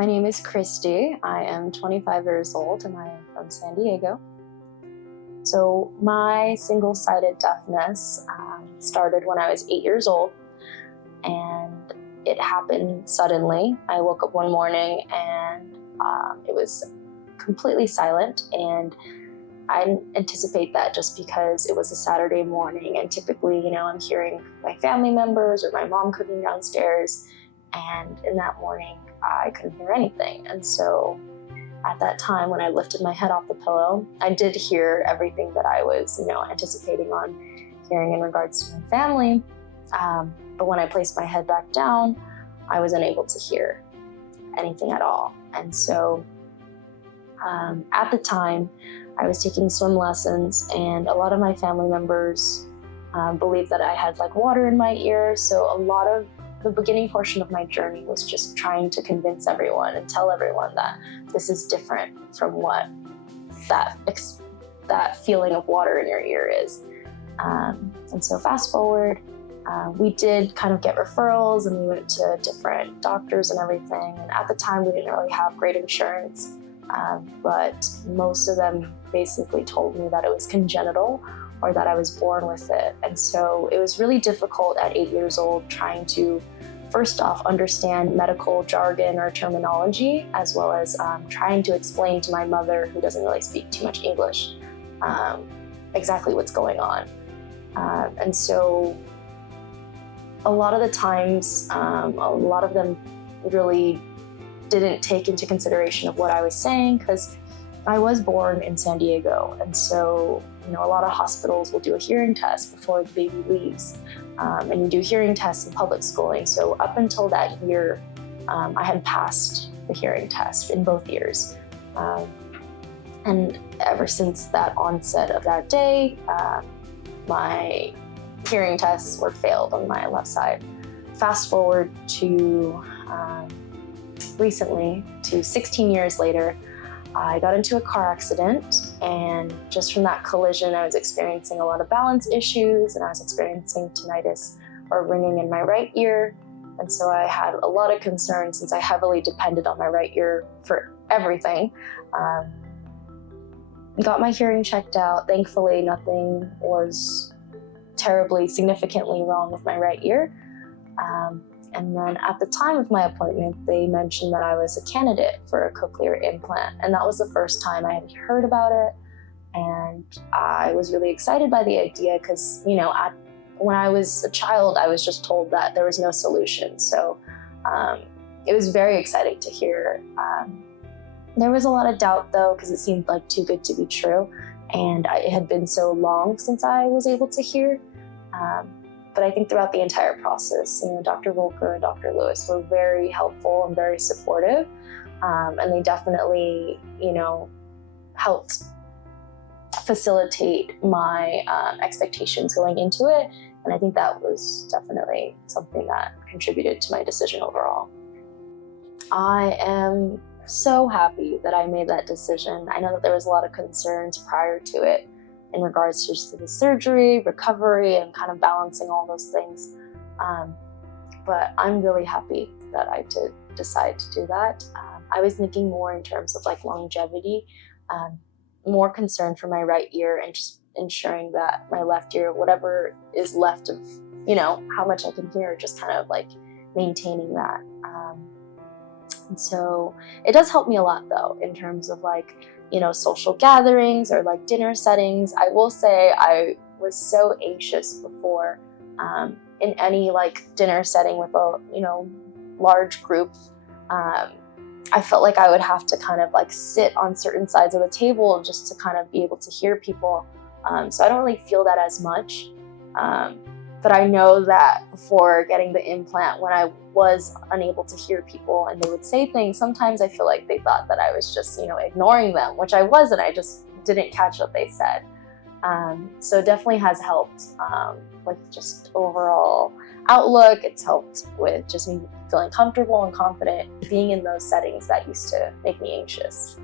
My name is Kristi. I am 25 years old and I am from San Diego. So my single-sided deafness started when I was 8 years old, and it happened suddenly. I woke up one morning and it was completely silent, and I didn't anticipate that just because it was a Saturday morning, and typically, I'm hearing my family members or my mom cooking downstairs, and in that morning I couldn't hear anything. And so at that time, when I lifted my head off the pillow, I did hear everything that I was, anticipating on hearing in regards to my family. But when I placed my head back down, I was unable to hear anything at all. And so at the time, I was taking swim lessons, and a lot of my family members believed that I had water in my ear. So a lot of the beginning portion of my journey was just trying to convince everyone and tell everyone that this is different from what that feeling of water in your ear is. And so fast forward, we did kind of get referrals, and we went to different doctors and everything. And at the time, we didn't really have great insurance, but most of them basically told me that it was congenital or that I was born with it. And so it was really difficult at 8 years old trying to, first off, understand medical jargon or terminology, as well as trying to explain to my mother, who doesn't really speak too much English, exactly what's going on. And so a lot of the times, a lot of them really didn't take into consideration of what I was saying, because I was born in San Diego, and so a lot of hospitals will do a hearing test before the baby leaves, and you do hearing tests in public schooling. So up until that year, I had passed the hearing test in both ears, and ever since that onset of that day, my hearing tests were failed on my left side. Fast forward to recently, to 16 years later, I got into a car accident, and just from that collision, I was experiencing a lot of balance issues, and I was experiencing tinnitus, or ringing in my right ear. And so I had a lot of concerns, since I heavily depended on my right ear for everything. Got my hearing checked out. Thankfully, nothing was terribly significantly wrong with my right ear. And then at the time of my appointment, they mentioned that I was a candidate for a cochlear implant. And that was the first time I had heard about it. And I was really excited by the idea because, when I was a child, I was just told that there was no solution. So it was very exciting to hear. There was a lot of doubt, though, because it seemed like too good to be true. And it had been so long since I was able to hear. But I think throughout the entire process, Dr. Volker and Dr. Lewis were very helpful and very supportive. And they definitely, helped facilitate my expectations going into it. And I think that was definitely something that contributed to my decision overall. I am so happy that I made that decision. I know that there was a lot of concerns prior to it, in regards to the surgery, recovery, and kind of balancing all those things. But I'm really happy that I did decide to do that. I was thinking more in terms of longevity, more concerned for my right ear, and just ensuring that my left ear, whatever is left of, how much I can hear, just kind of maintaining that. And so it does help me a lot, though, in terms of social gatherings or dinner settings. I will say I was so anxious before in any dinner setting with a large group. I felt like I would have to kind of sit on certain sides of the table just to kind of be able to hear people. So I don't really feel that as much. But I know that before getting the implant, when I was unable to hear people and they would say things, sometimes I feel like they thought that I was just, ignoring them, which I wasn't. I just didn't catch what they said. So it definitely has helped with just overall outlook. It's helped with just me feeling comfortable and confident being in those settings that used to make me anxious.